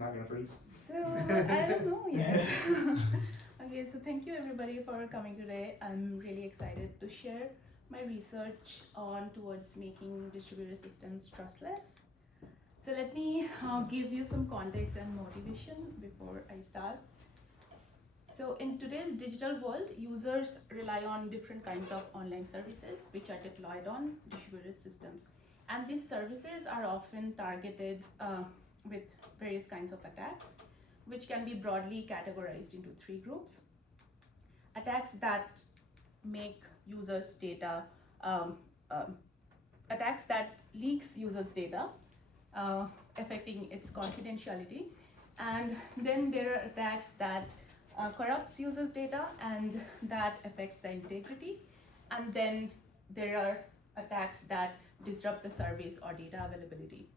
Not gonna freeze? So, I don't know yet. Okay, so thank you everybody for coming today. I'm really excited to share my research on towards making distributed systems trustless. So let me give you some context and motivation before I start. So in today's digital world, users rely on different kinds of online services which are deployed on distributed systems. And these services are often targeted with various kinds of attacks, which can be broadly categorized into three groups. Attacks that make users' data, attacks that leaks users' data, affecting its confidentiality. And then there are attacks that corrupts users' data and that affects the integrity. And then there are attacks that disrupt the service or data availability.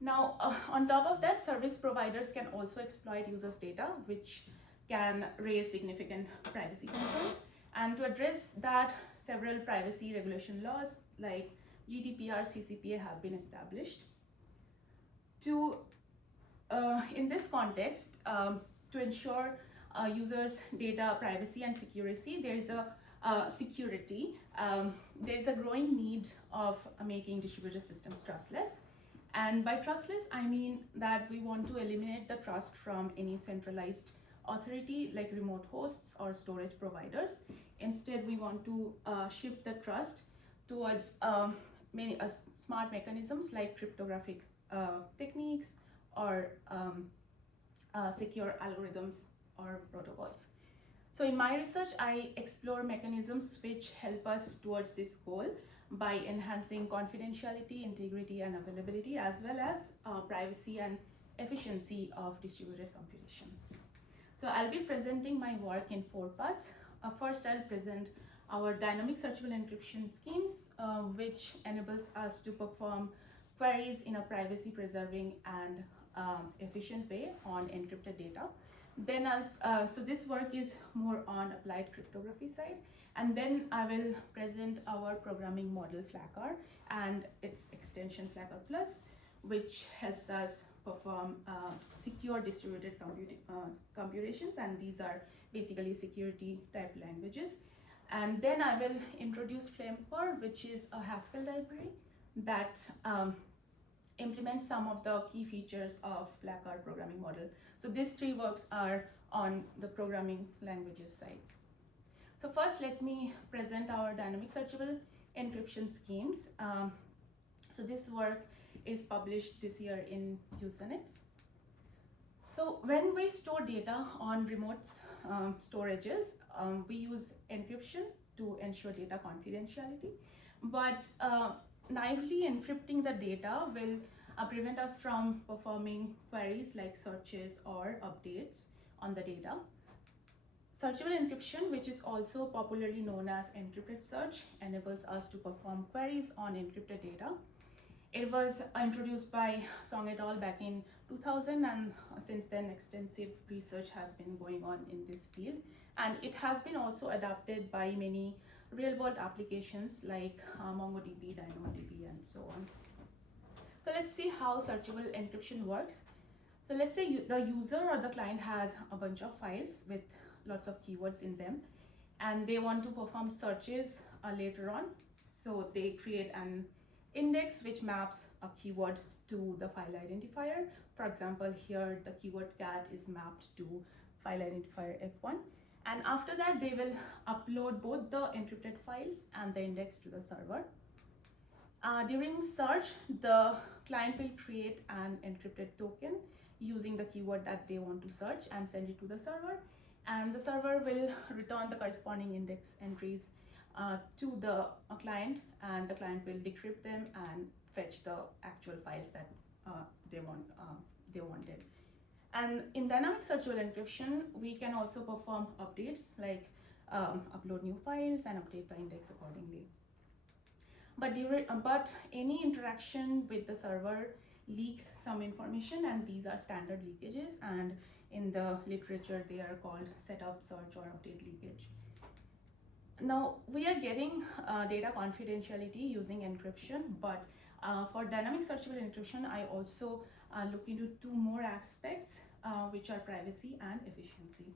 Now, on top of that, service providers can also exploit users' data, which can raise significant privacy concerns. And to address that, several privacy regulation laws like GDPR, CCPA have been established. In this context, to ensure users' data privacy and security, there is a growing need of making distributed systems trustless. And by trustless, I mean that we want to eliminate the trust from any centralized authority like remote hosts or storage providers. Instead, we want to shift the trust towards many smart mechanisms like cryptographic techniques or secure algorithms or protocols. So in my research, I explore mechanisms which help us towards this goal by enhancing confidentiality, integrity, and availability, as well as privacy and efficiency of distributed computation. So I'll be presenting my work in 4 parts. First, I'll present our dynamic searchable encryption schemes, which enables us to perform queries in a privacy-preserving and efficient way on encrypted data. Then so this work is more on applied cryptography side. And then I will present our programming model FLAQR and its extension FLAQR Plus, which helps us perform secure distributed computations, and these are basically security type languages. And then I will introduce FlameChor, which is a Haskell library that implements some of the key features of FLAQR programming model. So these 3 works are on the programming languages side. So first, let me present our dynamic searchable encryption schemes. So this work is published this year in Usenix. So when we store data on remote storages, we use encryption to ensure data confidentiality. But naively encrypting the data will prevent us from performing queries like searches or updates on the data. Searchable encryption, which is also popularly known as encrypted search, enables us to perform queries on encrypted data. It was introduced by Song et al. Back in 2000, and since then extensive research has been going on in this field. And it has been also adapted by many real-world applications like MongoDB, DynamoDB, and so on. So let's see how searchable encryption works. So let's say the user or the client has a bunch of files with lots of keywords in them, and they want to perform searches later on. So they create an index which maps a keyword to the file identifier. For example, here the keyword cat is mapped to file identifier F1. And after that, they will upload both the encrypted files and the index to the server. During search, the client will create an encrypted token using the keyword that they want to search and send it to the server. And the server will return the corresponding index entries to the client, and the client will decrypt them and fetch the actual files that they wanted. And in dynamic searchable encryption, we can also perform updates like upload new files and update the index accordingly. But any interaction with the server leaks some information, and these are standard leakages, and in the literature they are called setup, search, or update leakage. Now we are getting data confidentiality using encryption, but For dynamic searchable encryption, I also look into two more aspects, which are privacy and efficiency.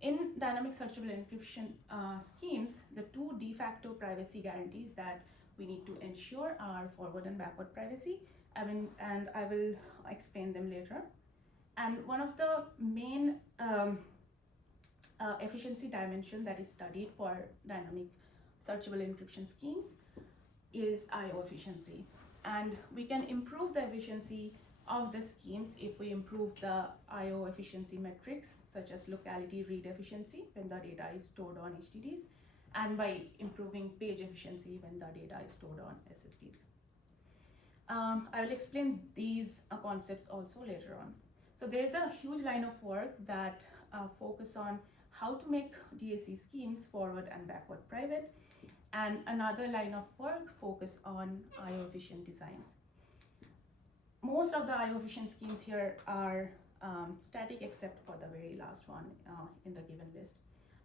In dynamic searchable encryption schemes, the two de facto privacy guarantees that we need to ensure are forward and backward privacy, and I will explain them later. And one of the main efficiency dimension that is studied for dynamic searchable encryption schemes is I/O efficiency. And we can improve the efficiency of the schemes if we improve the I/O efficiency metrics, such as locality read efficiency when the data is stored on HDDs, and by improving page efficiency when the data is stored on SSDs. I will explain these concepts also later on. So there's a huge line of work that focus on how to make DAC schemes forward and backward private, and another line of work focus on I/O efficient designs. Most of the I/O efficient schemes here are static, except for the very last one in the given list.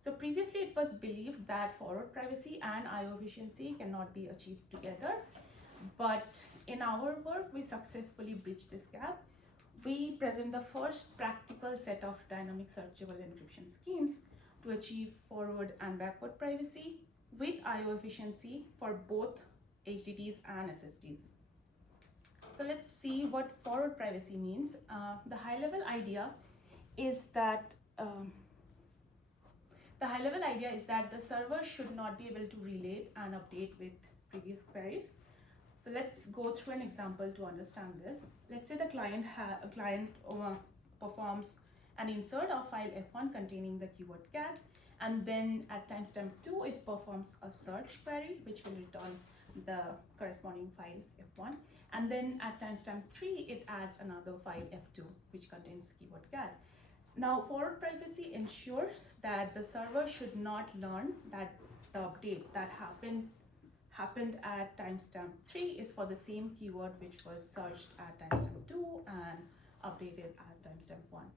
So previously it was believed that forward privacy and I/O efficiency cannot be achieved together, but in our work we successfully bridged this gap. We present the first practical set of dynamic searchable encryption schemes to achieve forward and backward privacy with I/O efficiency for both HDDs and SSDs. So let's see what forward privacy means. The high-level idea is that the server should not be able to relate and update with previous queries. So let's go through an example to understand this. Let's say the client performs an insert of file F1 containing the keyword cat, and then at timestamp 2 it performs a search query which will return the corresponding file F1, and then at timestamp 3 it adds another file F2 which contains keyword cat. Now forward privacy ensures that the server should not learn that the update that happened at timestamp 3 is for the same keyword which was searched at timestamp 2 and updated at timestamp 1.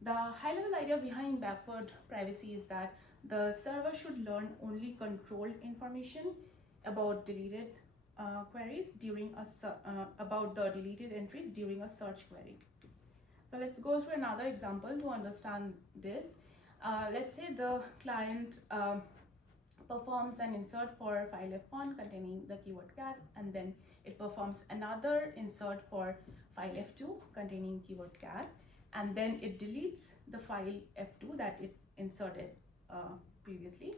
The high-level idea behind backward privacy is that the server should learn only controlled information about deleted queries during about the deleted entries during a search query. So let's go through another example to understand this. Let's say the client performs an insert for file F1 containing the keyword cat, and then it performs another insert for file F2 containing keyword cat, and then it deletes the file F2 that it inserted previously,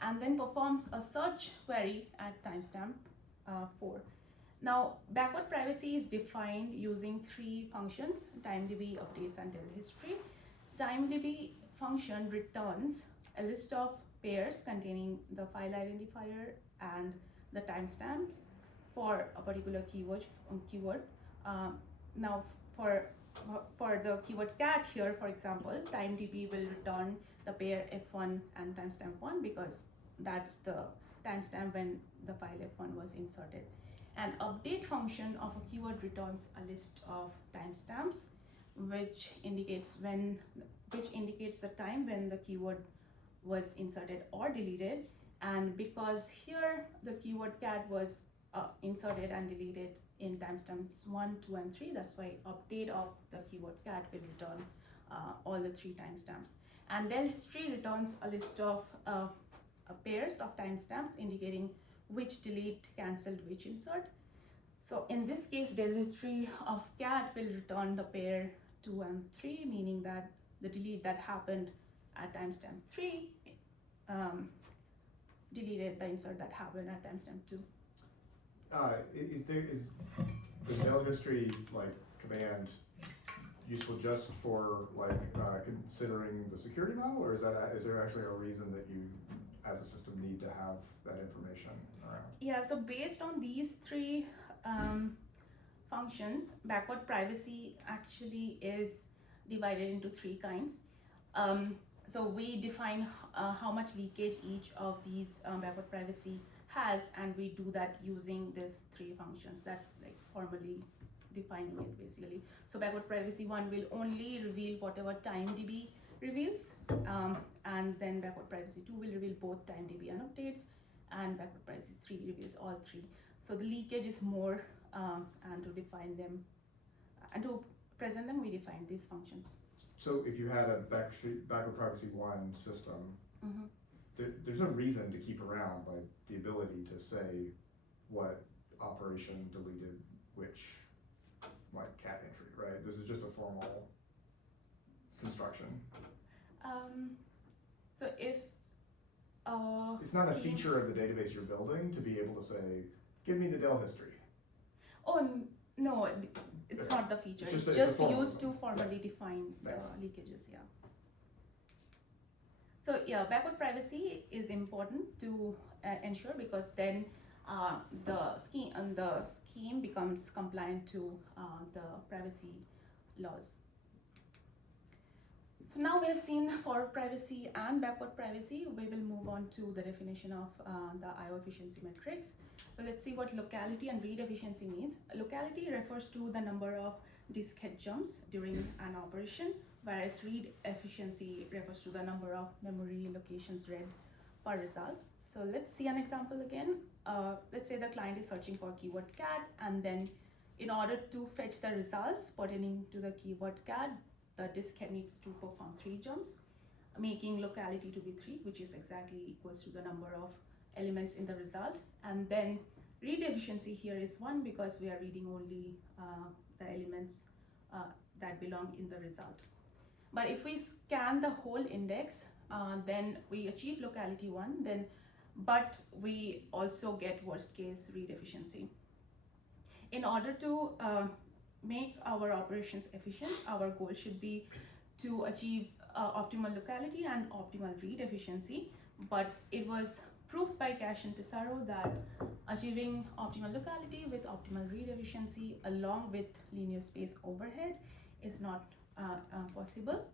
and then performs a search query at timestamp 4. Now backward privacy is defined using three functions: timedb, updates, and tell history. Timedb function returns a list of pairs containing the file identifier and the timestamps for a particular keyword. Now for the keyword cat here, for example, timedb will return the pair F1 and timestamp 1 because that's the timestamp when the file F1 was inserted. An update function of a keyword returns a list of timestamps which indicates the time when the keyword was inserted or deleted, and because here the keyword cat was inserted and deleted in timestamps 1, 2, and 3, that's why update of the keyword cat will return all the three timestamps. And del history returns a list of pairs of timestamps indicating which delete cancelled which insert. So in this case, del history of cat will return the pair 2 and 3, meaning that the delete that happened at timestamp 3 deleted the insert that happened at timestamp 2. Is the del history command useful just for considering the security model, or is there actually a reason that you as a system need to have that information around? Yeah, so based on these three functions, backward privacy actually is divided into three kinds. So we define how much leakage each of these backward privacy has, and we do that using these three functions. That's formally defining it basically. So backward privacy 1 will only reveal whatever timedb reveals, and then backward privacy 2 will reveal both timedb and updates, and backward privacy 3 reveals all three. So the leakage is more, and to define them, and to present them, we define these functions. So if you had a backward privacy 1 system, Mm-hmm. there's no reason to keep around like the ability to say what operation deleted which like cat entry, right? This is just a formal construction. So if It's not a feature of the database you're building to be able to say, give me the Dell history. Oh no, it's Okay. not the feature. It's It's just just, a formal used to one. formally define the Nice. leakages. Yeah. So yeah, backward privacy is important to ensure, because then the scheme becomes compliant to the privacy laws. So now we have seen forward privacy and backward privacy. We will move on to the definition of the I/O efficiency metrics. So let's see what locality and read efficiency means. Locality refers to the number of disk head jumps during an operation, whereas read efficiency refers to the number of memory locations read per result. So let's see an example again. Let's say the client is searching for keyword cat, and then in order to fetch the results pertaining to the keyword cat, the disk head needs to perform 3 jumps, making locality to be 3, which is exactly equals to the number of elements in the result. And then read efficiency here is 1, because we are reading only the elements that belong in the result. But if we scan the whole index, then we achieve locality 1, but we also get worst case read efficiency. In order to make our operations efficient, our goal should be to achieve optimal locality and optimal read efficiency. But it was proved by Cash and Tesaro that achieving optimal locality with optimal read efficiency along with linear space overhead is not possible.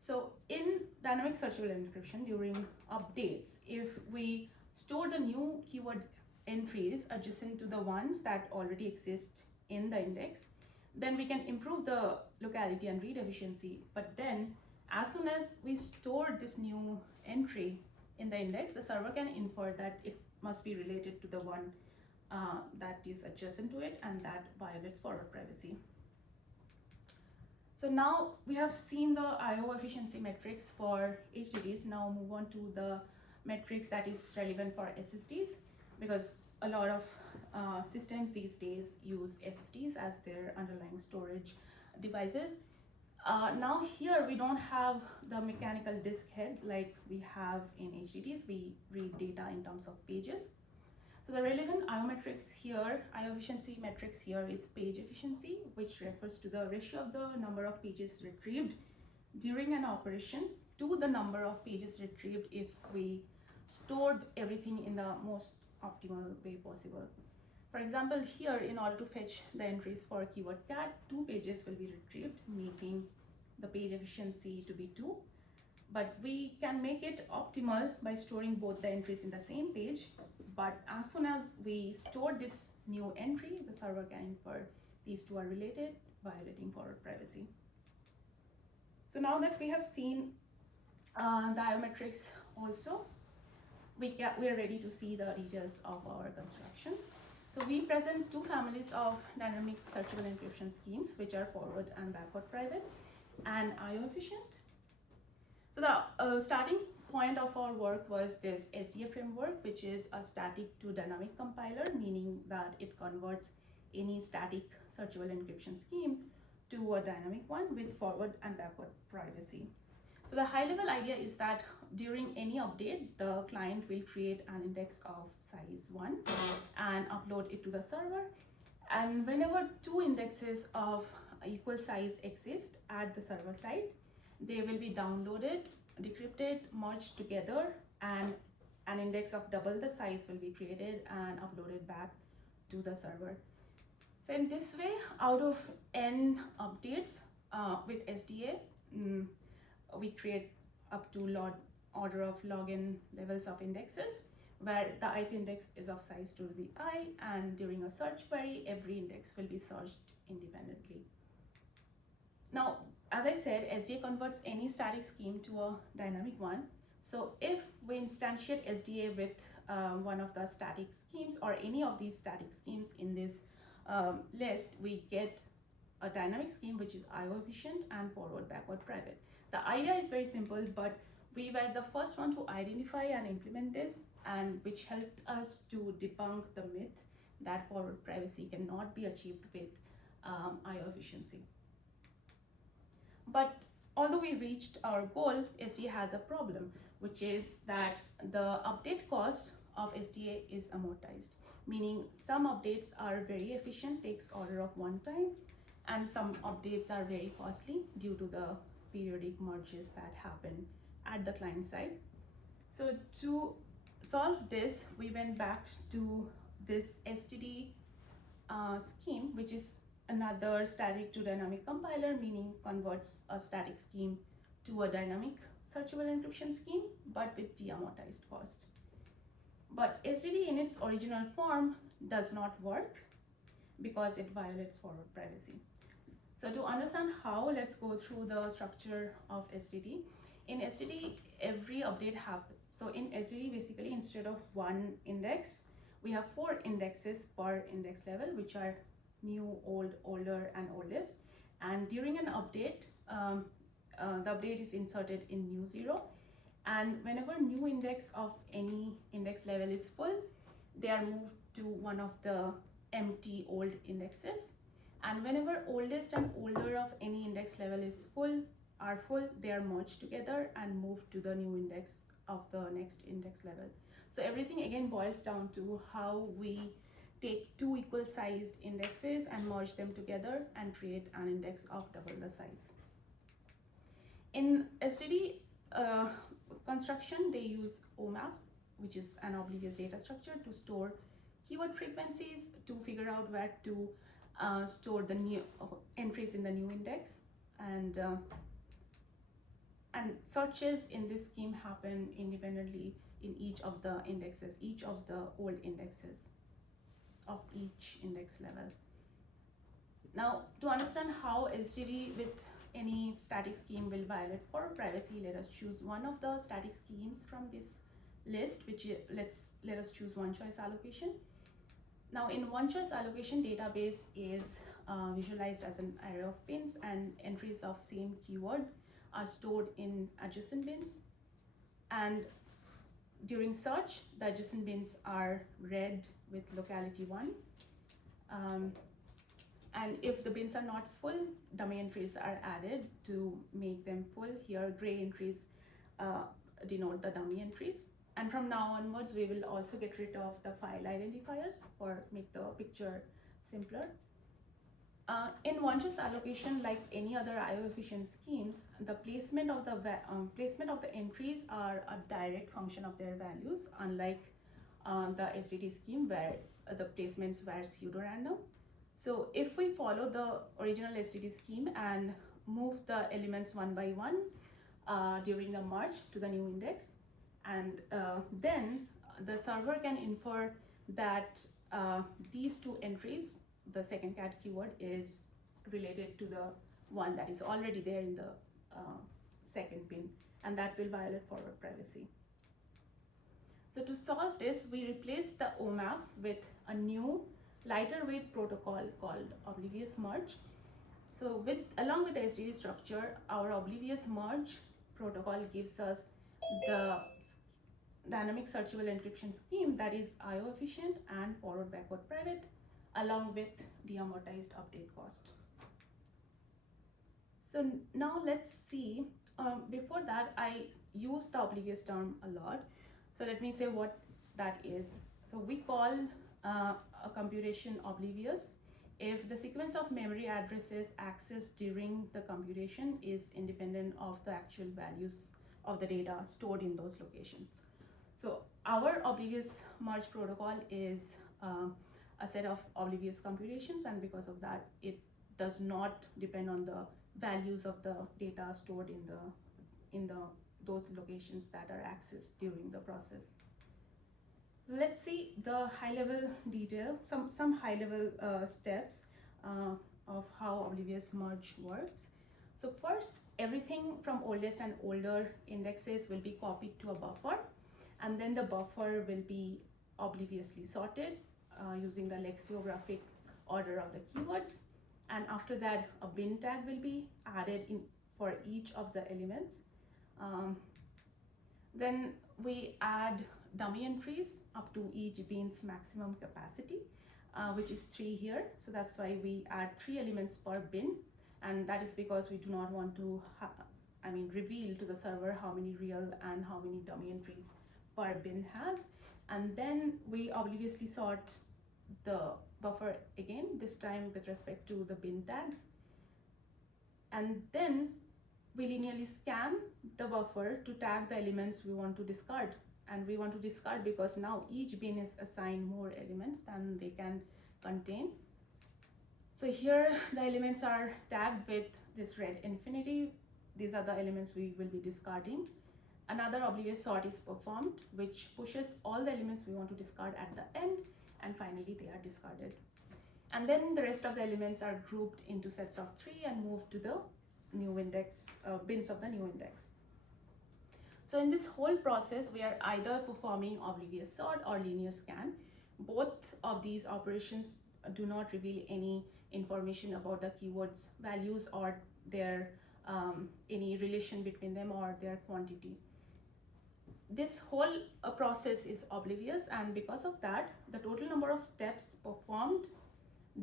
So in dynamic searchable encryption, during updates, if we store the new keyword entries adjacent to the ones that already exist in the index, then we can improve the locality and read efficiency. But then as soon as we store this new entry in the index, the server can infer that it must be related to the one that is adjacent to it, and that violates forward privacy. So now we have seen the I/O efficiency metrics for HDDs. Now move on to the metrics that is relevant for SSDs, because a lot of systems these days use SSDs as their underlying storage devices. Now here we don't have the mechanical disk head like we have in HDDs. We read data in terms of pages. So the relevant I/O metrics here, I/O efficiency metrics here is page efficiency, which refers to the ratio of the number of pages retrieved during an operation to the number of pages retrieved if we stored everything in the most optimal way possible. For example, here, in order to fetch the entries for keyword cat, 2 pages will be retrieved, making the page efficiency to be 2. But we can make it optimal by storing both the entries in the same page. But as soon as we store this new entry, the server can infer these two are related, violating forward privacy. So now that we have seen the I/O metrics also, we are ready to see the details of our constructions. So we present 2 families of dynamic searchable encryption schemes, which are forward and backward private and I/O efficient. So the starting point of our work was this SDA framework, which is a static to dynamic compiler, meaning that it converts any static searchable encryption scheme to a dynamic one with forward and backward privacy. So the high level idea is that during any update, the client will create an index of size 1 and upload it to the server. And whenever 2 indexes of equal size exist at the server side, they will be downloaded, decrypted, merged together, and an index of double the size will be created and uploaded back to the server. So in this way, out of n updates with SDA, we create up to order of log n levels of indexes, where the ith index is of size to the I, and during a search query, every index will be searched independently. Now, as I said, SDA converts any static scheme to a dynamic one. So if we instantiate SDA with one of the static schemes or any of these static schemes in this list, we get a dynamic scheme which is IO efficient and forward backward private. The idea is very simple, but we were the first one to identify and implement this, and which helped us to debunk the myth that forward privacy cannot be achieved with IO efficiency. But although we reached our goal, SDA has a problem, which is that the update cost of SDA is amortized, meaning some updates are very efficient, takes order of 1 time, and some updates are very costly due to the periodic merges that happen at the client side. So to solve this, we went back to this STD scheme, which is another static to dynamic compiler, meaning converts a static scheme to a dynamic searchable encryption scheme, but with de-amortized cost. But STD in its original form does not work because it violates forward privacy. So to understand how, let's go through the structure of STD. In STD, every update happens. So in STD, basically, instead of 1 index, we have 4 indexes per index level, which are new, old, older, and oldest. And during an update, the update is inserted in new 0. And whenever new index of any index level is full, they are moved to one of the empty old indexes. And whenever oldest and older of any index level is full, they are merged together and moved to the new index of the next index level. So everything again boils down to how we take 2 equal sized indexes and merge them together and create an index of double the size. In STD construction, they use OMAPs, which is an oblivious data structure, to store keyword frequencies to figure out where to store the new entries in the new index, and searches in this scheme happen independently in each of the indexes, each of the old indexes of each index level. Now, to understand how STD with any static scheme will violate forward privacy, let us choose one of the static schemes from this list, which let us choose one choice allocation. Now, in one choice allocation, database is visualized as an array of bins, and entries of same keyword are stored in adjacent bins. And during search, the adjacent bins are read with locality 1. And if the bins are not full, dummy entries are added to make them full. Here, gray entries denote the dummy entries. And from now onwards, we will also get rid of the file identifiers for make the picture simpler. In one-choice allocation, like any other IO efficient schemes, the placement of the entries are a direct function of their values, unlike the STD scheme where the placements were pseudo-random. So if we follow the original STD scheme and move the elements 1 by 1 during the merge to the new index, and then the server can infer that these 2 entries, the second cat keyword, is related to the one that is already there in the second bin, and that will violate forward privacy. So to solve this, we replace the OMAPs with a new lighter weight protocol called oblivious merge. So along with the STD structure, our oblivious merge protocol gives us the dynamic searchable encryption scheme that is IO efficient and forward backward private, along with the amortized update cost. So now let's see, before that I use the oblivious term a lot. So let me say what that is. So we call a computation oblivious if the sequence of memory addresses accessed during the computation is independent of the actual values of the data stored in those locations. So our oblivious merge protocol is a set of oblivious computations, and because of that, it does not depend on the values of the data stored in those locations that are accessed during the process. Let's see the high-level detail, some high-level steps of how oblivious merge works. So first, everything from oldest and older indexes will be copied to a buffer, and then the buffer will be obliviously sorted using the lexicographic order of the keywords, and after that a bin tag will be added in for each of the elements. Then we add dummy entries up to each bin's maximum capacity, which is 3 here. So that's why we add 3 elements per bin, and that is because we do not want to reveal to the server how many real and how many dummy entries per bin has. And then we obliviously sort the buffer again, this time with respect to the bin tags, and then we linearly scan the buffer to tag the elements we want to discard. And we want to discard because now each bin is assigned more elements than they can contain. So here the elements are tagged with this red infinity. These are the elements we will be discarding. Another oblivious sort is performed, which pushes all the elements we want to discard at the end, and finally they are discarded. And then the rest of the elements are grouped into sets of 3 and moved to the new index, bins of the new index. So in this whole process, we are either performing oblivious sort or linear scan. Both of these operations do not reveal any information about the keywords values or their any relation between them or their quantity. This whole process is oblivious, and because of that, the total number of steps performed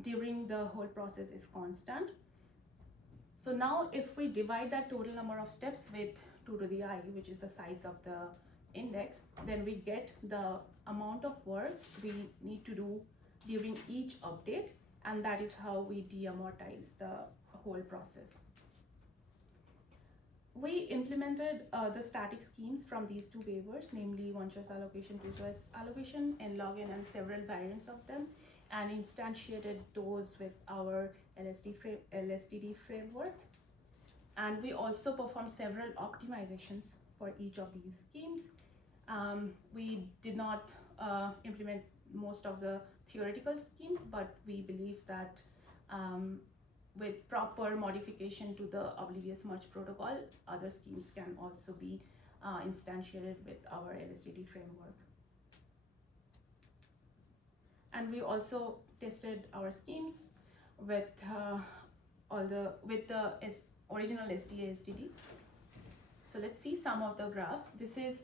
during the whole process is constant. So now if we divide that total number of steps with 2 to the I, which is the size of the index, then we get the amount of work we need to do during each update, and that is how we de-amortize the whole process. We implemented the static schemes from these 2 waivers, namely one-choice allocation, two-choice allocation, n-log-n, and several variants of them, and instantiated those with our LSTD framework. And we also performed several optimizations for each of these schemes. We did not implement most of the theoretical schemes, but we believe that with proper modification to the oblivious merge protocol, other schemes can also be instantiated with our LSTD framework. And we also tested our schemes with the original SDA-STD. So let's see some of the graphs. This is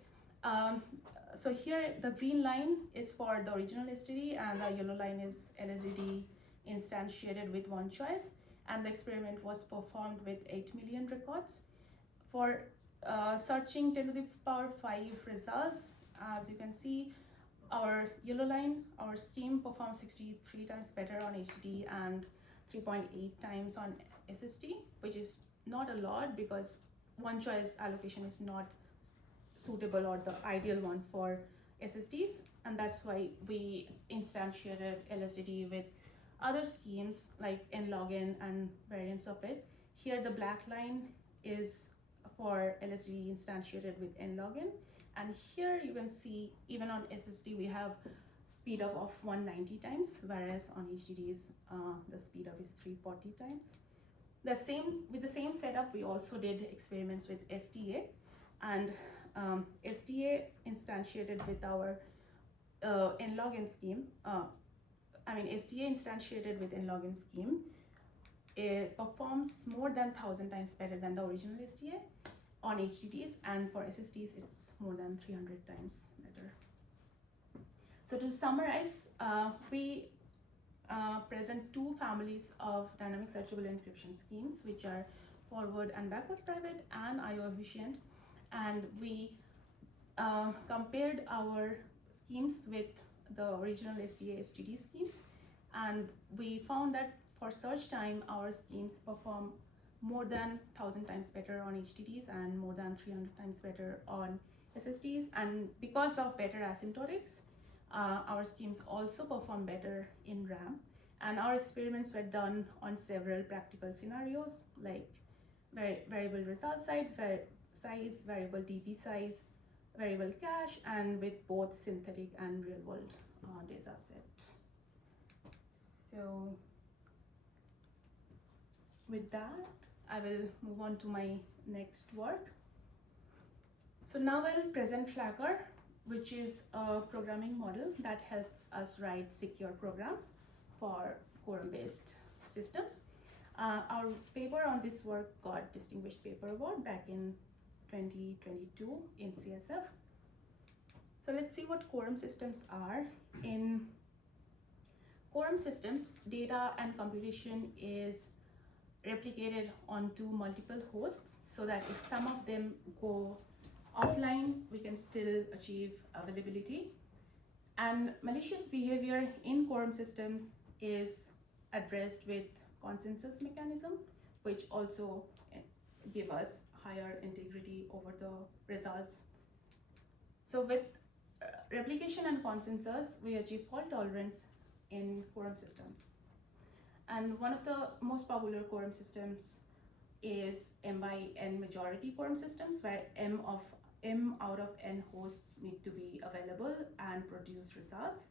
so here the green line is for the original STD, and the yellow line is LSTD instantiated with one choice. And the experiment was performed with 8 million records. For searching 10 to the power 5 results, as you can see, our yellow line, our scheme performs 63 times better on HTTP and 3.8 times on SSD, which is not a lot because one choice allocation is not suitable or the ideal one for SSDs, and that's why we instantiated LSTD with other schemes like n-log-n and variants of it. Here the black line is for LSTD instantiated with n-log-n, and here you can see even on SSD we have speed up of 190 times, whereas on HDDs the speed up is 340 times. With the same setup, we also did experiments with SDA, and SDA instantiated with our n-log-n scheme. SDA instantiated with n-log-n scheme, it performs more than 1,000 times better than the original SDA on HDDs, and for SSDs it's more than 300 times better. So to summarize, we present 2 families of dynamic searchable encryption schemes, which are forward and backward private and IO efficient, and we compared our schemes with the original SDA-STD schemes, and we found that for search time our schemes perform more than 1,000 times better on HDDs and more than 300 times better on SSDs. And because of better asymptotics, our schemes also perform better in RAM. And our experiments were done on several practical scenarios like variable result size, variable DB size, variable cache, and with both synthetic and real world data set. So with that, I will move on to my next work. So now I'll present FLAQR, which is a programming model that helps us write secure programs for quorum-based systems. Our paper on this work got Distinguished Paper Award back in 2022 in CSF. So let's see what quorum systems are. In quorum systems, data and computation is replicated onto multiple hosts so that if some of them go offline, we can still achieve availability. And malicious behavior in quorum systems is addressed with consensus mechanism, which also give us higher integrity over the results. So with replication and consensus, we achieve fault tolerance in quorum systems. And one of the most popular quorum systems is M by N majority quorum systems, where M out of N hosts need to be available and produce results.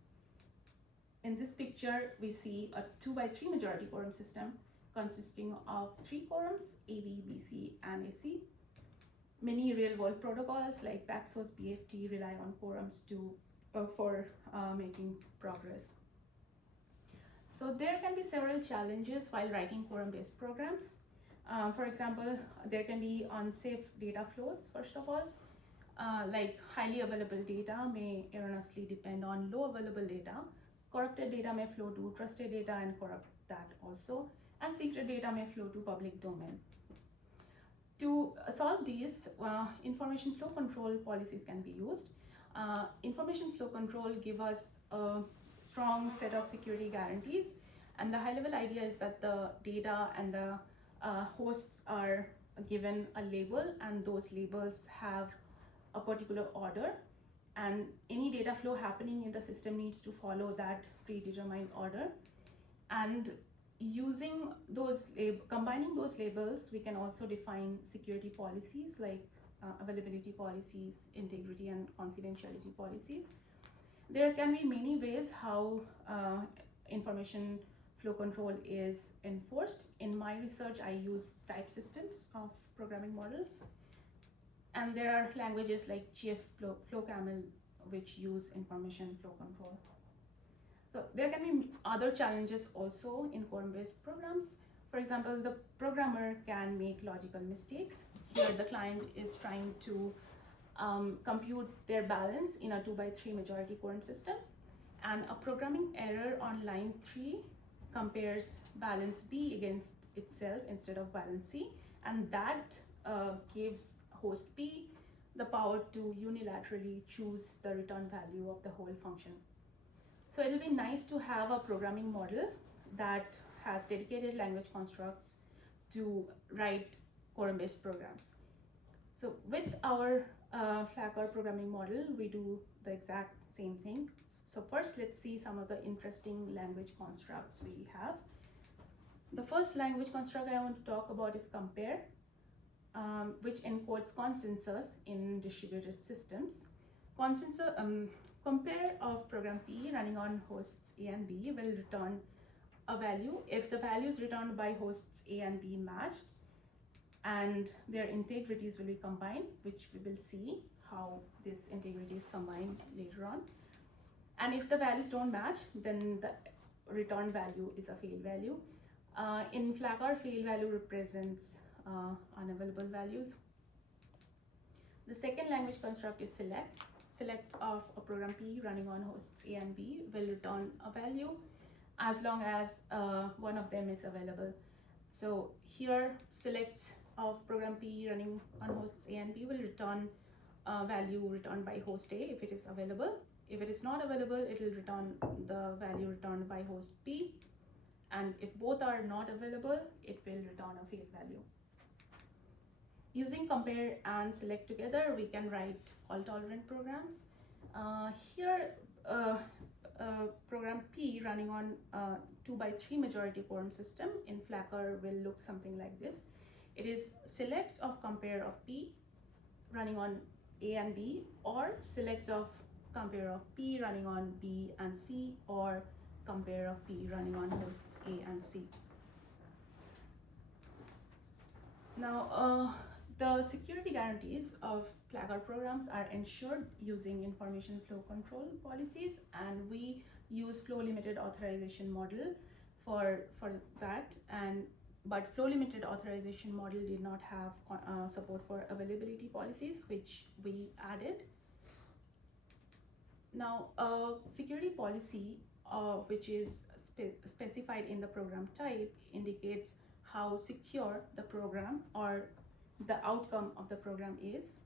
In this picture, we see a 2 by 3 majority quorum system consisting of 3 quorums, AB, BC, and AC. Many real-world protocols like Paxos, BFT rely on quorums for making progress. So there can be several challenges while writing quorum-based programs. For example, there can be unsafe data flows, first of all. Like highly available data may erroneously depend on low available data. Corrupted data may flow to trusted data and corrupt that also. And secret data may flow to public domain. To solve these, information flow control policies can be used. Information flow control give us a strong set of security guarantees. And the high-level idea is that the data and the hosts are given a label, and those labels have a particular order. And any data flow happening in the system needs to follow that predetermined order. And using those, combining those labels, we can also define security policies like availability policies, integrity and confidentiality policies. There can be many ways how information flow control is enforced. In my research, I use type systems of programming models. And there are languages like GF, FlowCamel, which use information flow control. So there can be other challenges also in quorum-based programs. For example, the programmer can make logical mistakes. Here the client is trying to compute their balance in a 2 by 3 majority quorum system. And a programming error on line 3 compares balance B against itself instead of balance C. And that gives host P the power to unilaterally choose the return value of the whole function. So it'll be nice to have a programming model that has dedicated language constructs to write quorum-based programs. So with our FLAQR programming model, we do the exact same thing. So first, let's see some of the interesting language constructs we have. The first language construct I want to talk about is compare, which encodes consensus in distributed systems. Compare of program P running on hosts A and B will return a value if the values returned by hosts A and B matched and their integrities will be combined, which we will see how this integrity is combined later on. And if the values don't match, then the return value is a fail value. In FLAQR, fail value represents unavailable values. The second language construct is select. Select of a program P running on hosts A and B will return a value as long as one of them is available. So here, select of program P running on hosts A and B will return a value returned by host A if it is available. If it is not available, it will return the value returned by host P. And if both are not available, it will return a fail value. Using compare and select together, we can write fault-tolerant programs. Here, program P running on 2 by 3 majority quorum system in FLAQR will look something like this. It is select of compare of P running on A and B, or select of compare of P running on B and C, or compare of P running on hosts A and C. Now, The security guarantees of FLAQR programs are ensured using information flow control policies, and we use Flow-Limited Authorization Model for that. But Flow-Limited Authorization Model did not have support for availability policies, which we added. Now, a security policy which is specified in the program type indicates how secure the program or the outcome of the program is.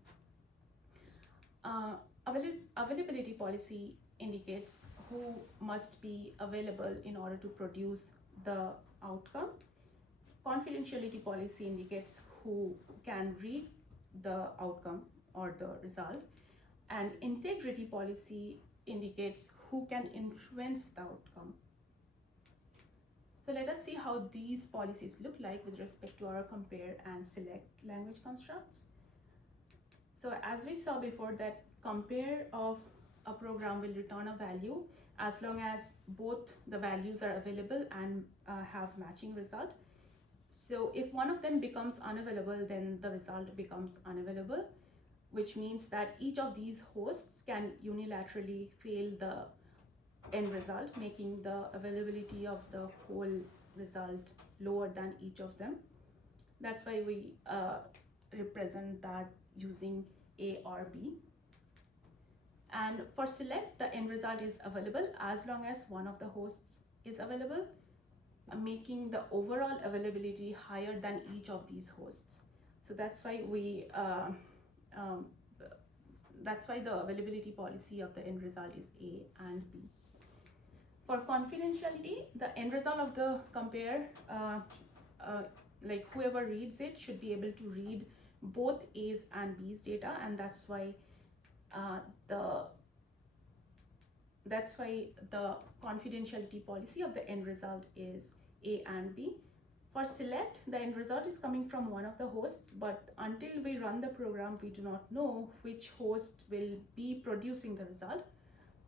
Availability policy indicates who must be available in order to produce the outcome. Confidentiality policy indicates who can read the outcome or the result. And integrity policy indicates who can influence the outcome. So let us see how these policies look like with respect to our compare and select language constructs. So as we saw before, that compare of a program will return a value as long as both the values are available and have matching result. So if one of them becomes unavailable, then the result becomes unavailable, which means that each of these hosts can unilaterally fail the end result, making the availability of the whole result lower than each of them. That's why we represent that using A or B. And for select, the end result is available as long as one of the hosts is available, making the overall availability higher than each of these hosts. So that's why we that's why the availability policy of the end result is A and B. For confidentiality, the end result of the compare, like whoever reads it should be able to read both A's and B's data, and that's why the confidentiality policy of the end result is A and B. For select, the end result is coming from one of the hosts, but until we run the program, we do not know which host will be producing the result.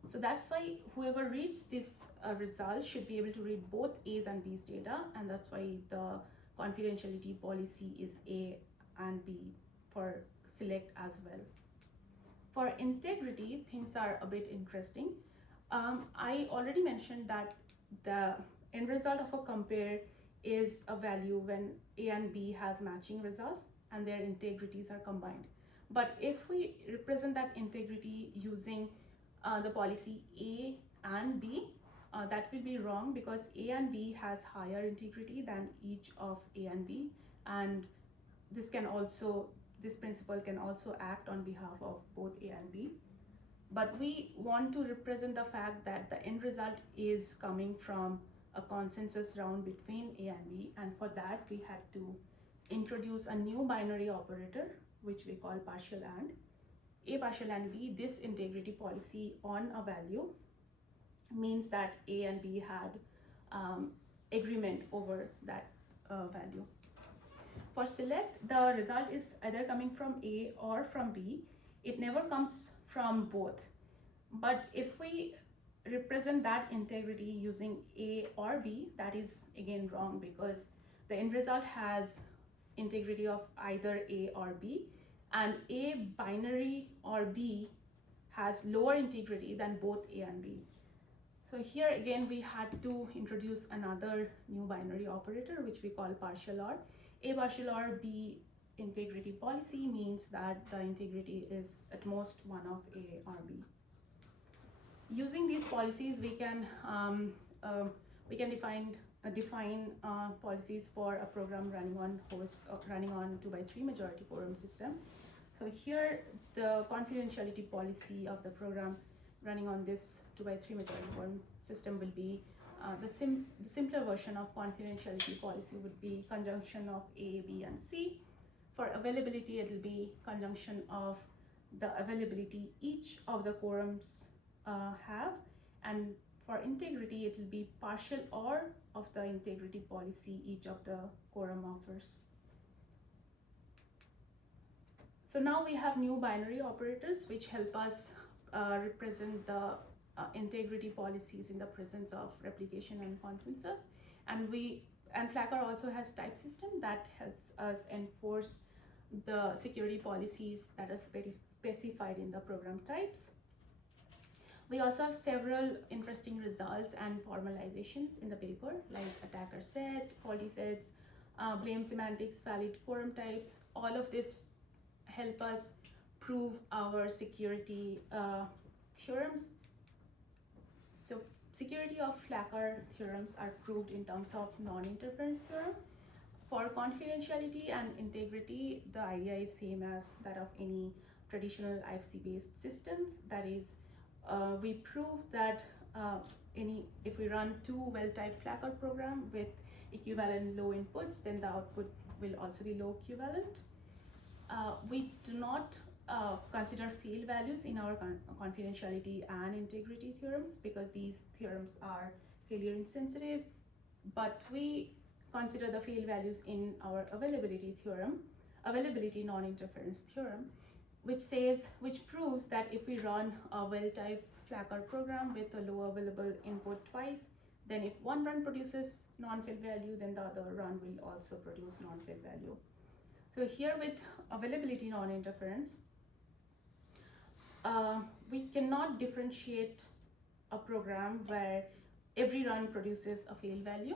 So that's why whoever reads this result should be able to read both A's and B's data, and that's why the confidentiality policy is A and B for select as well. For integrity, things are a bit interesting. I already mentioned that the end result of a compare is a value when A and B has matching results and their integrities are combined. But if we represent that integrity using the policy A and B, that will be wrong, because A and B has higher integrity than each of A and B, and this principle can also act on behalf of both A and B. But we want to represent the fact that the end result is coming from a consensus round between A and B, and for that we had to introduce a new binary operator which we call partial AND. A partial AND B, this integrity policy on a value means that A and B had agreement over that value. For select, the result is either coming from A or from B. It never comes from both. But if we represent that integrity using A or B, that is again wrong, because the end result has integrity of either A or B, and A binary or B has lower integrity than both A and B. So here again we had to introduce another new binary operator which we call partial OR. A partial OR B integrity policy means that the integrity is at most one of A or B. Using these policies, we can define policies for a program running on running on 2x3 majority quorum system. So here the confidentiality policy of the program running on this 2x3 majority quorum system will be the simpler version of confidentiality policy would be conjunction of A, B, and C. For availability, it will be conjunction of the availability each of the quorums have, and for integrity, it will be partial OR of the integrity policy each of the quorum offers. So now we have new binary operators which help us represent the integrity policies in the presence of replication and consensus, and FLAQR also has type system that helps us enforce the security policies that are specified in the program types. We also have several interesting results and formalizations in the paper, like attacker set, faulty sets, blame semantics, valid quorum types. All of this help us prove our security theorems. So security of FLAQR theorems are proved in terms of non-interference theorem. For confidentiality and integrity, the idea is same as that of any traditional IFC-based systems. That is, we prove that if we run two well-typed FLAQR program with equivalent low inputs, then the output will also be low equivalent. We do not consider fail values in our confidentiality and integrity theorems because these theorems are failure insensitive, but we consider the fail values in our availability non-interference theorem, which proves that if we run a well-typed FLAQR program with a low available input twice, then if one run produces non-fail value, then the other run will also produce non-fail value. So here with availability non-interference, we cannot differentiate a program where every run produces a fail value,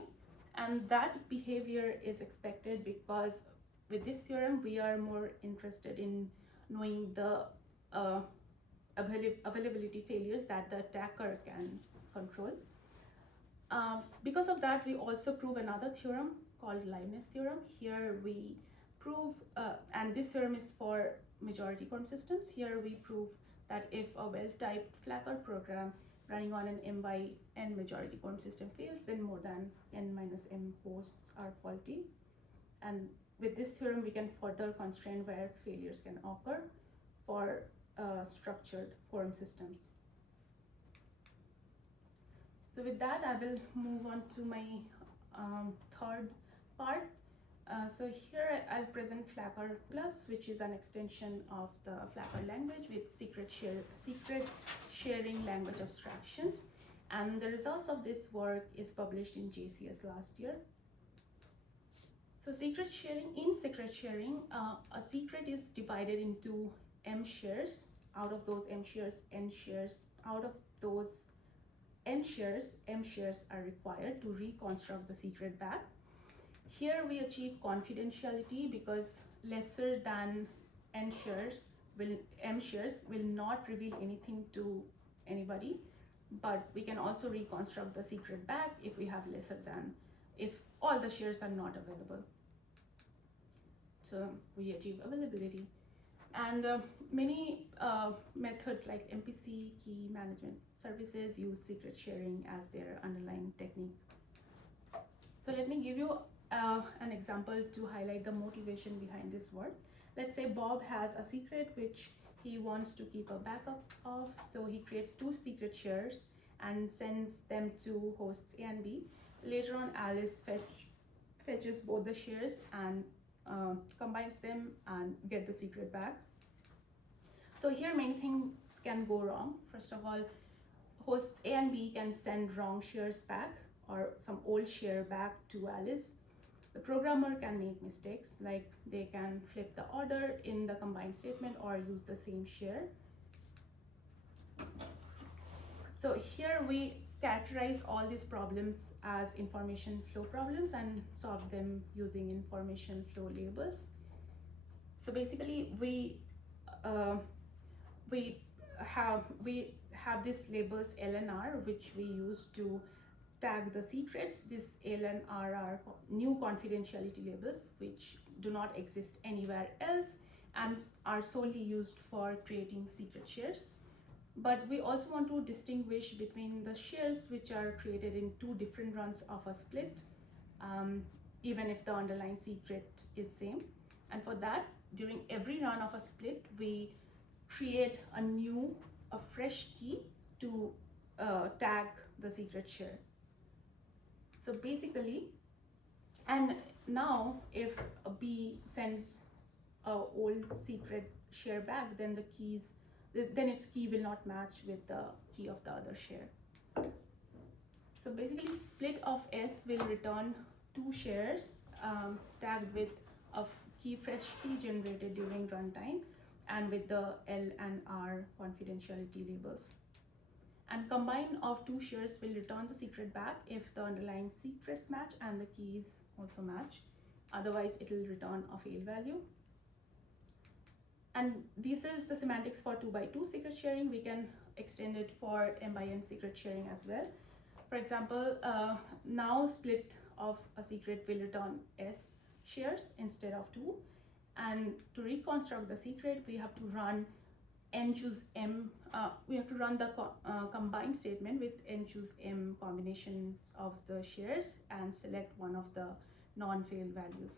and that behavior is expected because with this theorem we are more interested in knowing the availability failures that the attacker can control. Because of that, we also prove another theorem called liveness theorem. Here we prove, and this theorem is for majority quorum systems. Here we prove that if a well-typed FLAQR program running on an m by n majority quorum system fails, then more than n minus m hosts are faulty. And with this theorem, we can further constrain where failures can occur for structured quorum systems. So with that, I will move on to my third part. So here I'll present FLAQR Plus, which is an extension of the FLAQR language with secret sharing language abstractions. And the results of this work is published in JCS last year. So secret sharing, a secret is divided into m shares. Out of those m shares, n shares. Out of those n shares, m shares are required to reconstruct the secret back. Here we achieve confidentiality because lesser than m shares will not reveal anything to anybody, but we can also reconstruct the secret back if we have lesser than, if all the shares are not available. So we achieve availability. And many methods like MPC, key management services use secret sharing as their underlying technique. So let me give you an example to highlight the motivation behind this work. Let's say Bob has a secret which he wants to keep a backup of, so he creates two secret shares and sends them to hosts A and B. Later on, Alice fetches both the shares and combines them and get the secret back. So here many things can go wrong. First of all, hosts A and B can send wrong shares back or some old share back to Alice. The programmer can make mistakes, like they can flip the order in the combined statement or use the same share. So here we characterize all these problems as information flow problems and solve them using information flow labels. So basically we have these labels L and R, which we use to tag the secrets. This L and R are new confidentiality labels which do not exist anywhere else and are solely used for creating secret shares. But we also want to distinguish between the shares which are created in two different runs of a split, even if the underlying secret is same. And for that, during every run of a split, we create a fresh key to tag the secret share. So basically, and now if a B sends a old secret share back, then its key will not match with the key of the other share. So basically, split of S will return two shares tagged with a key freshly generated during runtime and with the L and R confidentiality labels. And combine of two shares will return the secret back if the underlying secrets match and the keys also match. Otherwise, it will return a fail value. And this is the semantics for 2x2 secret sharing. We can extend it for m/n secret sharing as well. For example, now split of a secret will return S shares instead of 2. And to reconstruct the secret, we have to run n choose m. We have to run the combine statement with n choose m combinations of the shares and select one of the non-fail values.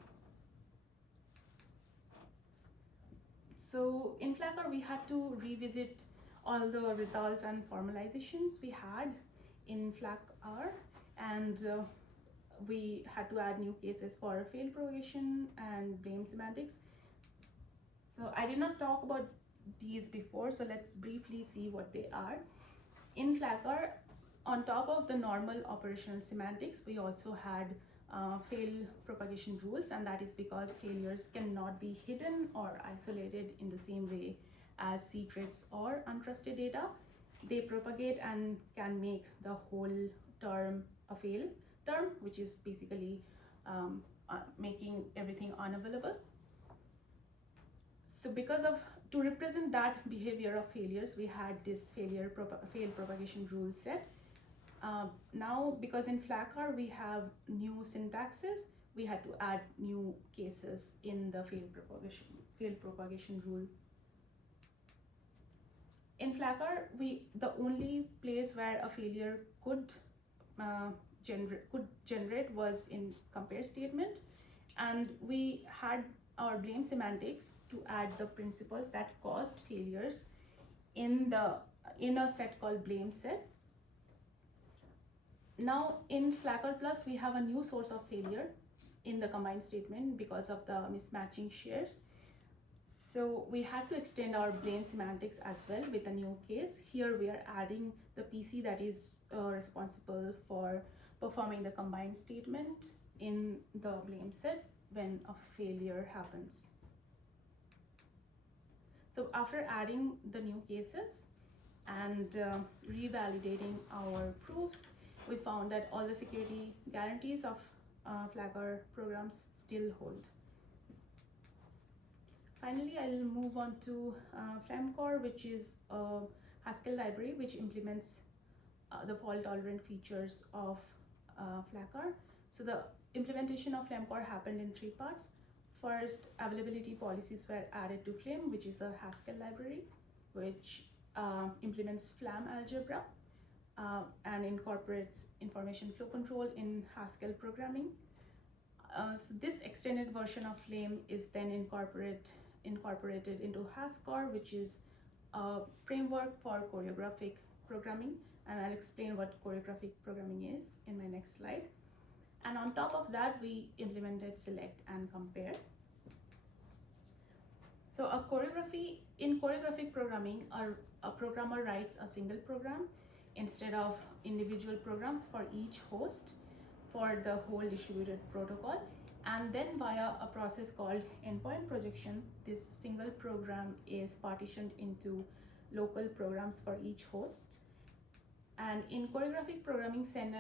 So in FLAQR, we had to revisit all the results and formalizations we had in FLAQR, and we had to add new cases for fail propagation and blame semantics. So I did not talk about these before, so let's briefly see what they are. In FLAQR, on top of the normal operational semantics, we also had fail propagation rules, and that is because failures cannot be hidden or isolated in the same way as secrets or untrusted data. They propagate and can make the whole term a fail term, which is basically making everything unavailable. So to represent that behavior of failures, we had this fail propagation rule set. Now, because in FLAQR we have new syntaxes, we had to add new cases in the fail propagation rule. In FLAQR, the only place where a failure could generate was in compare statement, and we had our blame semantics to add the principles that caused failures in a set called blame set. Now in FLAQR Plus, we have a new source of failure in the combine statement because of the mismatching shares. So we had to extend our blame semantics as well with a new case. Here we are adding the PC that is responsible for performing the combine statement in the blame set when a failure happens. So after adding the new cases and revalidating our proofs, we found that all the security guarantees of FLAQR programs still hold. Finally, I'll move on to FlameChor, which is a Haskell library which implements the fault-tolerant features of FLAQR. So the implementation of FlameChor happened in 3 parts. First, availability policies were added to Flame, which is a Haskell library which implements FLAM algebra and incorporates information flow control in Haskell programming. So this extended version of Flame is then incorporated into Haskell, which is a framework for choreographic programming, and I'll explain what choreographic programming is in my next slide. And on top of that, we implemented select and compare. So in choreographic programming, a programmer writes a single program instead of individual programs for each host for the whole distributed protocol. And then via a process called endpoint projection, this single program is partitioned into local programs for each host. And in choreographic programming, send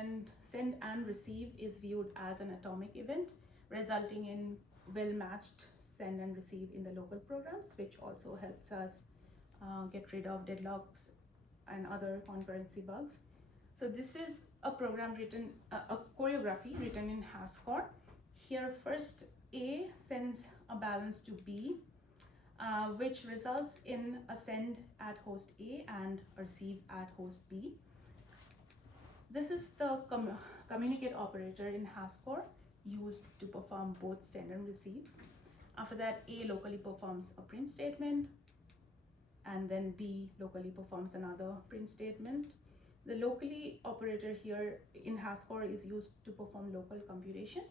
and receive is viewed as an atomic event, resulting in well-matched send and receive in the local programs, which also helps us get rid of deadlocks and other concurrency bugs. So this is a program written, a choreography written in Haskell. Here first A sends a balance to B, which results in a send at host A and a receive at host B. This is the communicate operator in Haskell used to perform both send and receive. After that, A locally performs a print statement, and then B locally performs another print statement. The locally operator here in Haskell is used to perform local computation.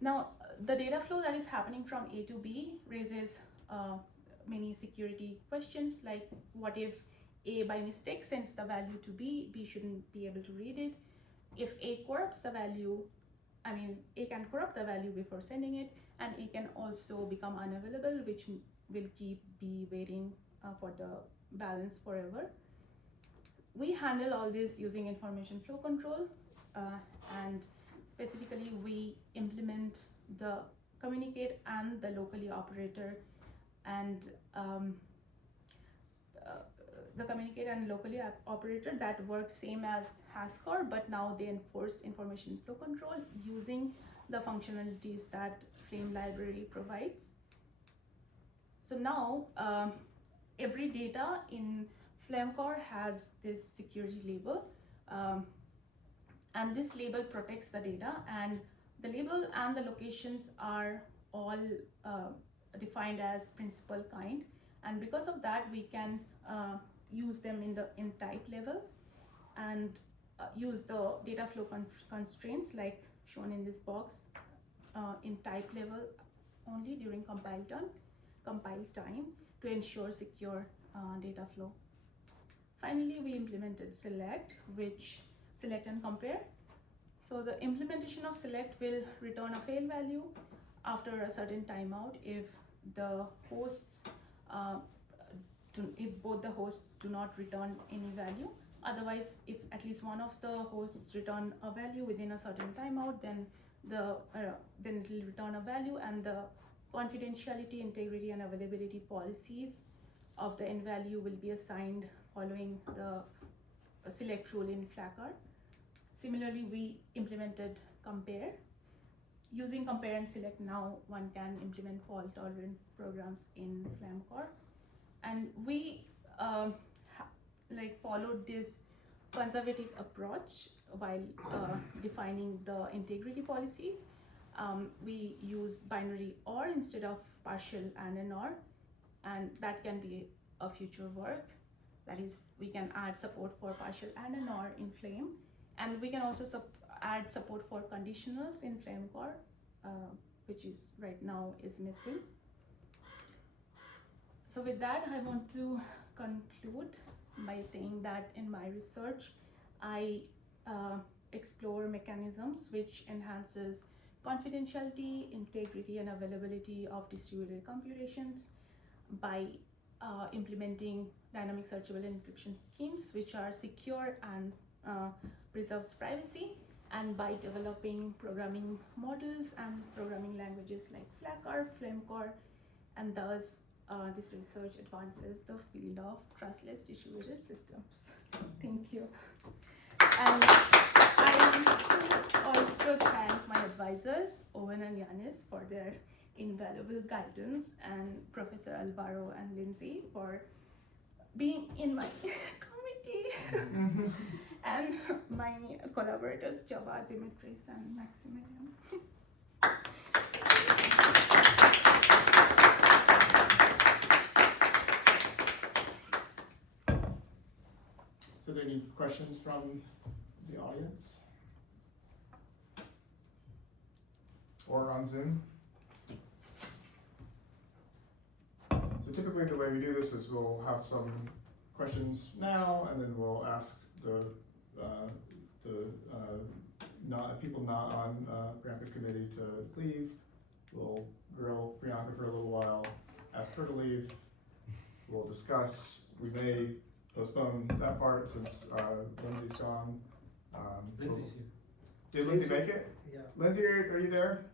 Now, the data flow that is happening from A to B raises many security questions, like what if A by mistake sends the value to B, B shouldn't be able to read it. If A corrupts the value, A can corrupt the value before sending it, and A can also become unavailable, which will keep B waiting for the balance forever. We handle all this using information flow control, and specifically we implement the communicate and the locally operator, and the communicate and locally operator that works same as Haskell, but now they enforce information flow control using the functionalities that Flame library provides. So now every data in FlameChor has this security label, and this label protects the data, and the label and the locations are all defined as principal kind, and because of that we can use them in type level, and use the data flow constraints like shown in this box in type level only during compile time to ensure secure data flow. Finally, we implemented select, which select and compare. So the implementation of select will return a fail value after a certain timeout if the hosts if both the hosts do not return any value. Otherwise, if at least one of the hosts return a value within a certain timeout, then it will return a value, and the confidentiality, integrity, and availability policies of the end value will be assigned following the select rule in FLAQR. Similarly, we implemented compare. Using compare and select, now one can implement fault-tolerant programs in FlameChor. And we followed this conservative approach while defining the integrity policies. We use binary OR instead of partial and OR, and that can be a future work. That is, we can add support for partial and OR in Flame, and we can also add support for conditionals in FlameChor, which is right now is missing. So with that, I want to conclude by saying that in my research, I explore mechanisms which enhances confidentiality, integrity, and availability of distributed computations by implementing dynamic searchable encryption schemes, which are secure and preserves privacy, and by developing programming models and programming languages like FLAQR, FlameChor, and thus this research advances the field of trustless distributed systems. Thank you. And I also thank my advisors, Owen and Yanis, for their invaluable guidance, and Professor Alvaro and Lindsay for being in my committee, and my collaborators, Java, Dimitris, and Maximilian. So are there any questions from the audience? Or on Zoom? So typically the way we do this is we'll have some questions now, and then we'll ask the people not on Priyanka's committee to leave. We'll grill Priyanka for a little while, ask her to leave. We'll discuss. We may postpone that part since Lindsay's gone. Lindsay's here. Did Lindsay make it? Yeah. Lindsay, are you there?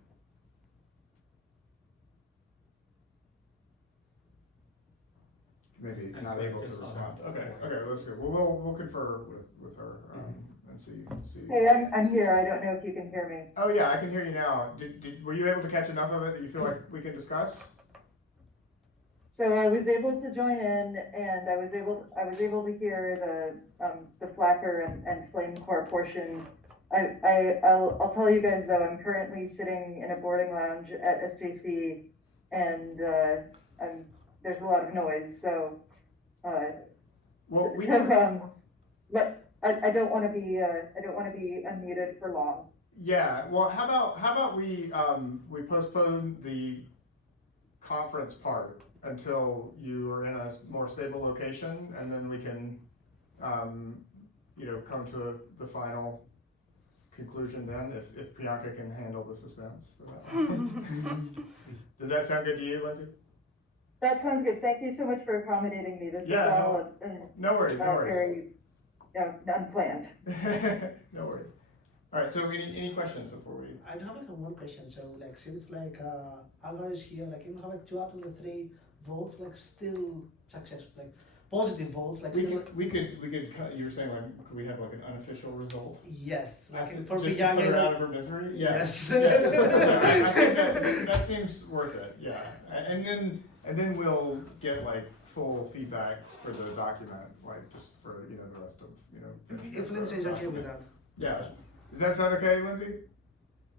Maybe I not swear able to Chris saw respond. her. Okay, that's good. Well, we'll confer with her and see. Hey, I'm here. I don't know if you can hear me. Oh yeah, I can hear you now. Were you able to catch enough of it that you feel like we can discuss? So I was able to join in, and I was able to hear the FLAQR and FlameChor portions. I'll tell you guys though, I'm currently sitting in a boarding lounge at SJC, and there's a lot of noise. So Well, but I don't want to be unmuted for long. Yeah. Well, how about we postpone the conference part until you are in a more stable location, and then we can, come to the final conclusion then, if Priyanka can handle the suspense for that. Does that sound good to you, Lindsay? That sounds good. Thank you so much for accommodating me. This is Yeah, all No worries, no worries. very unplanned. No worries. All right, so any questions before we? I do have like one question. So like since like algorithm is here, like you have like 2 out of the 3 votes like still successful, like positive votes, like We still, could cut, you were saying like, could we have like an unofficial result? yes, like Just for to put Priyanka, her like, out of her misery? Yes. Yes. Yeah, I think that seems worth it, yeah. And then we'll get like full feedback for the document, like just for, the rest of, if Lindsay is okay with that. Yeah. Does that sound okay, Lindsay?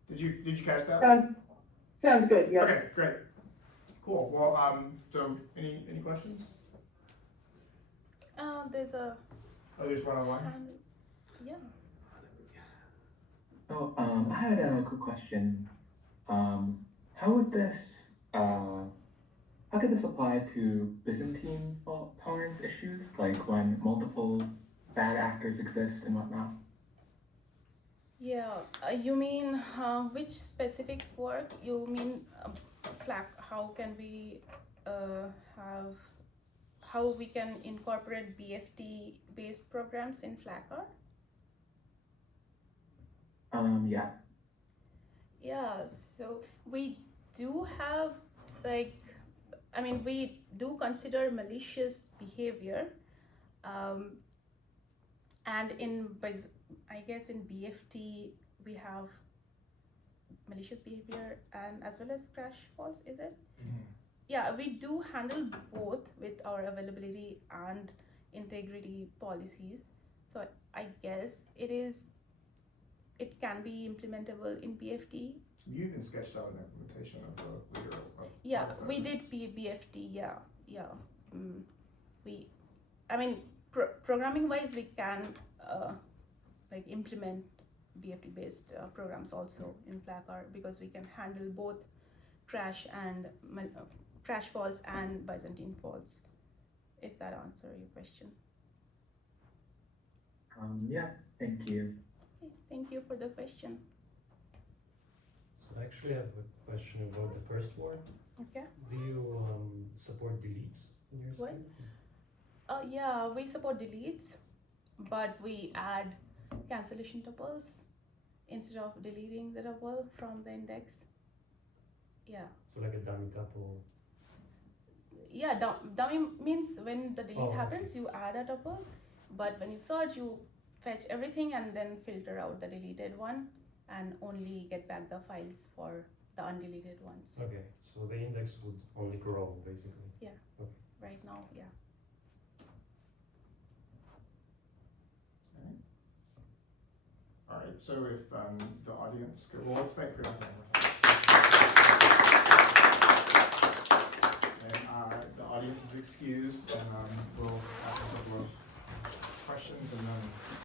Did you catch that? Sounds good, yeah. Okay, great. Cool. Well, so any questions? There's a Oh, there's one-on-one? yeah. Oh, I had a quick question. How would how could this apply to Byzantine fault tolerance issues, like when multiple bad actors exist and whatnot? Yeah, you mean which specific work? You mean how can we how we can incorporate BFT based programs in FLAQR? Yeah. Yeah, so we do have we do consider malicious behavior, and I guess in BFT we have malicious behavior and as well as crash faults, is it? Mm-hmm. Yeah, we do handle both with our availability and integrity policies. So I guess it can be implementable in BFT. You even sketched out an implementation of the leader of. Yeah, we did BFT. Yeah. Programming wise, we can implement BFT based programs also in FLAQR because we can handle both crash faults and Byzantine faults. If that answers your question. Yeah. Thank you. Okay, thank you for the question. So I actually have a question about the first one. Okay. Do you support deletes in your What? scheme? Yeah, we support deletes, but we add cancellation tuples instead of deleting the tuple from the index. Yeah. So like a dummy tuple. Yeah, dummy means when the delete Oh, okay. happens, you add a tuple, but when you search, you fetch everything and then filter out the deleted one and only get back the files for the undeleted ones. Okay, so the index would only grow basically. Right now, yeah. All right, so if the audience could, well, let's thank Priyanka. And the audience is excused, and we'll have to